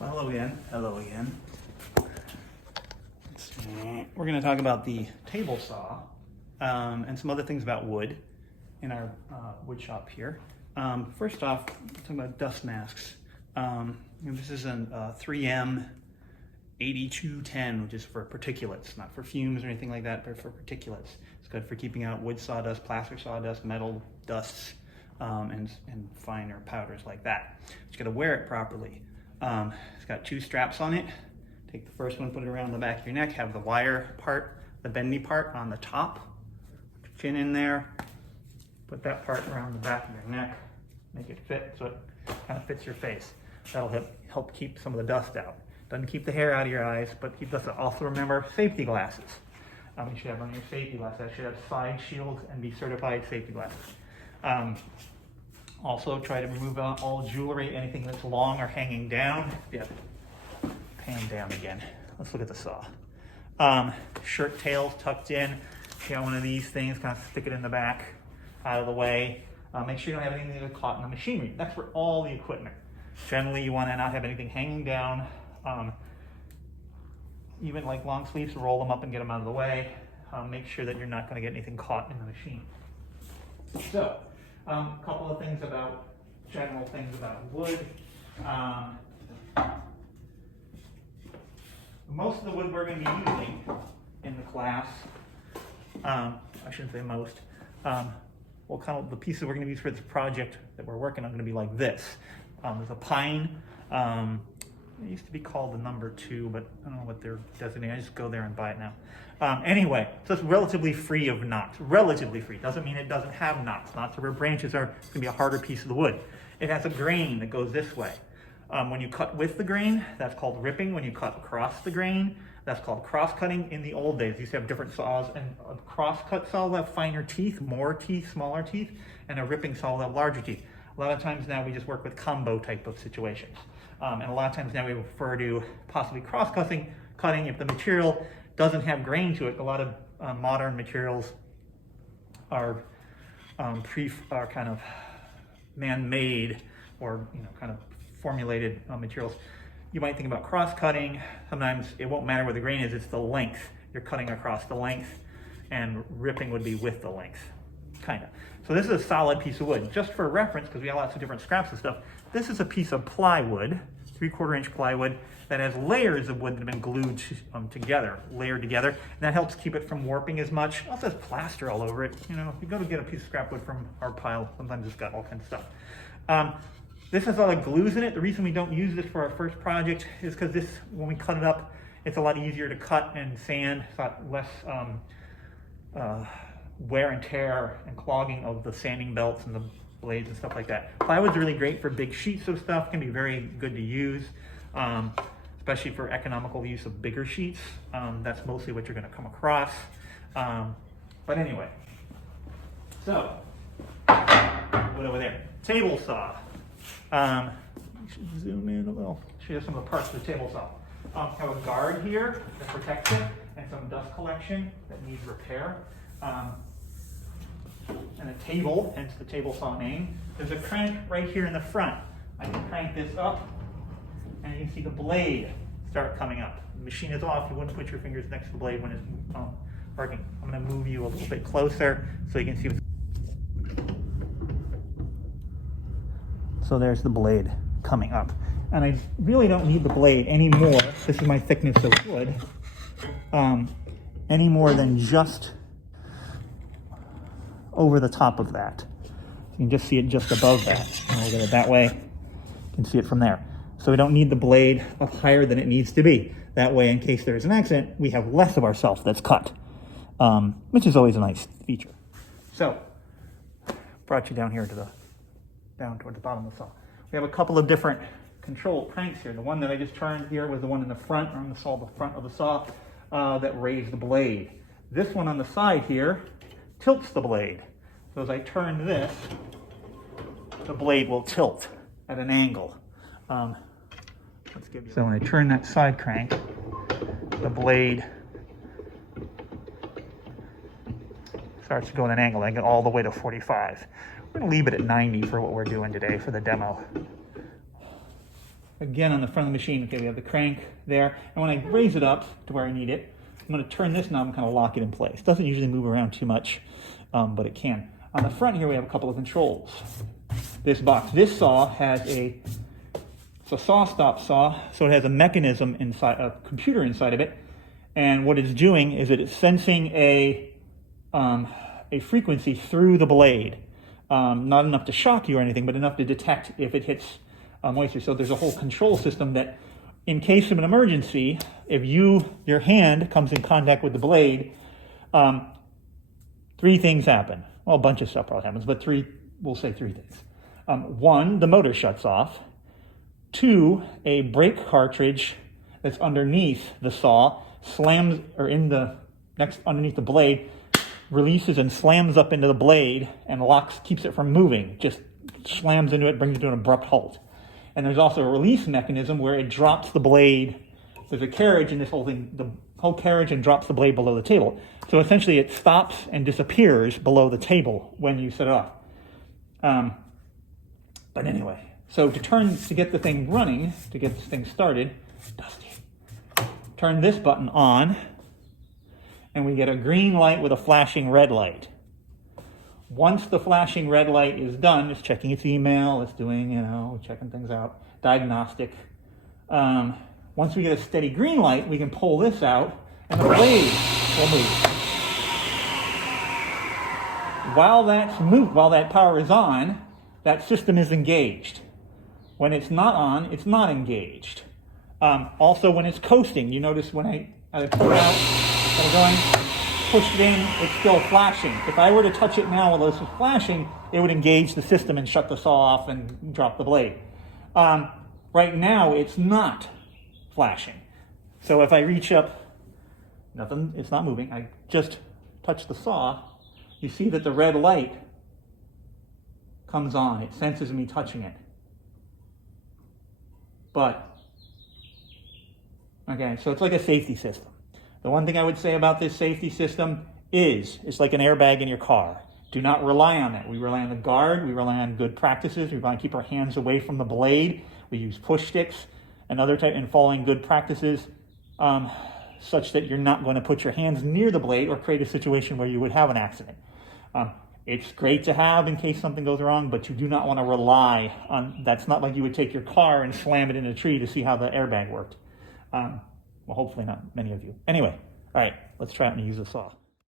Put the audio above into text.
Hello again. Hello again. We're going to talk about the table saw and some other things about wood in our wood shop here. First off, talking about dust masks. This is a 3M 8210, which is for particulates, not for fumes or anything like that, but for particulates. It's good for keeping out wood sawdust, plastic sawdust, metal dusts, and finer powders like that. You got to wear it properly. It's got 2 straps on it. Take the first one, put it around the back of your neck, have the wire part, the bendy part on the top. Put your chin in there, put that part around the back of your neck, make it fit so it kind of fits your face. That'll help keep some of the dust out. Doesn't keep the hair out of your eyes, but keep dust out. Also remember safety glasses. You should have on your safety glasses. That should have side shields and be certified safety glasses. Also try to remove all jewelry, anything that's long or hanging down. Yeah. Pan down again. Let's look at the saw. Shirt tails tucked in. You got one of these things, kind of stick it in the back, out of the way. Make sure you don't have anything that's caught in the machinery. That's for all the equipment. Generally, you want to not have anything hanging down. Even like long sleeves, roll them up and get them out of the way. Make sure that you're not going to get anything caught in the machine. So, a couple of things about, general things about wood. Most of the wood we're going to be using in the class, I shouldn't say most, the pieces we're going to use for this project that we're working on are going to be like this. There's a pine. It used to be called the number 2, but I don't know what they're designating. I just go there and buy it now. Anyway, so it's relatively free of knots. Relatively free. Doesn't mean it doesn't have knots. Knots of our branches are going to be a harder piece of the wood. It has a grain that goes this way. When you cut with the grain, that's called ripping. When you cut across the grain, that's called cross-cutting. In the old days, you used to have different saws, and a cross-cut saw will have finer teeth, more teeth, smaller teeth, and a ripping saw will have larger teeth. A lot of times now we just work with combo type of situations. And a lot of times now we refer to possibly cross-cutting if the material doesn't have grain to it. A lot of modern materials are kind of man-made or kind of formulated materials. You might think about cross-cutting. Sometimes it won't matter where the grain is, it's the length. You're cutting across the length, and ripping would be with the length, kind of. So this is a solid piece of wood. Just for reference, because we have lots of different scraps and stuff, this is a piece of plywood, 3/4 inch plywood, that has layers of wood that have been glued layered together, and that helps keep it from warping as much. It also has plaster all over it. If you go to get a piece of scrap wood from our pile, sometimes it's got all kinds of stuff. This has a lot of glues in it. The reason we don't use this for our first project is because when we cut it up, it's a lot easier to cut and sand. It's a lot less wear and tear and clogging of the sanding belts and the blades and stuff like that. Plywood's really great for big sheets of stuff. Can be very good to use, especially for economical use of bigger sheets. That's mostly what you're going to come across. But anyway, so wood over there. Table saw. Zoom in a little. Show you some of the parts of the table saw. Have a guard here that protects it, and some dust collection that needs repair. And a table, hence the table saw name. There's a crank right here in the front. I can crank this up, and you can see the blade start coming up. The machine is off. You wouldn't put your fingers next to the blade when it's working. I'm going to move you a little bit closer so you can see. So there's the blade coming up. And I really don't need the blade anymore. This is my thickness of wood. Any more than just over the top of that. You can just see it just above that. Look at it that way. You can see it from there. So we don't need the blade up higher than it needs to be. That way, in case there's an accident, we have less of ourself that's cut, which is always a nice feature. So, brought you down here down toward the bottom of the saw. We have a couple of different control cranks here. The one that I just turned here was the one in the front, on the front of the saw, that raised the blade. This one on the side here tilts the blade. So as I turn this, the blade will tilt at an angle. So when I turn that side crank, the blade starts to go at an angle. I get all the way to 45. We're going to leave it at 90 for what we're doing today for the demo. again on the front of the machine. Okay, we have the crank there. And when I raise it up to where I need it, I'm going to turn this knob and kind of lock it in place. It doesn't usually move around too much, but it can. On the front here, we have a couple of controls. This box, this saw has it's a saw stop saw, so it has a mechanism inside, a computer inside of it. And what it's doing is that it's sensing a frequency through the blade. Not enough to shock you or anything, but enough to detect if it hits moisture. So there's a whole control system that, in case of an emergency, if your hand comes in contact with the blade, 3 things happen. Well, a bunch of stuff probably happens, but we'll say 3 things. 1, the motor shuts off. 2, a brake cartridge that's underneath the saw slams, or underneath the blade, releases and slams up into the blade and keeps it from moving. Just slams into it, brings it to an abrupt halt. And there's also a release mechanism where it drops the blade. There's a carriage in this whole thing, the whole carriage, and drops the blade below the table. So essentially it stops and disappears below the table when you set it off. But anyway, so to get the thing running, to get this thing started, turn this button on, and we get a green light with a flashing red light. Once the flashing red light is done, it's checking its email, it's doing, checking things out, diagnostic. Once we get a steady green light, we can pull this out, and the blade will move. While that power is on, that system is engaged. When it's not on, it's not engaged. Also, when it's coasting, you notice when I pull it out, push it in, it's still flashing. If I were to touch it now while this is flashing, it would engage the system and shut the saw off and drop the blade. Right now, it's not flashing. So if I reach up, nothing, it's not moving. I just touch the saw. You see that the red light comes on. It senses me touching it. Okay, so it's like a safety system. The one thing I would say about this safety system is it's like an airbag in your car. Do not rely on it. We rely on the guard. We rely on good practices. We want to keep our hands away from the blade. We use push sticks and following good practices such that you're not going to put your hands near the blade or create a situation where you would have an accident. It's great to have in case something goes wrong, but you do not want to rely on, that's not like you would take your car and slam it in a tree to see how the airbag worked. Well, hopefully not many of you. Anyway, all right, let's try it and use a saw.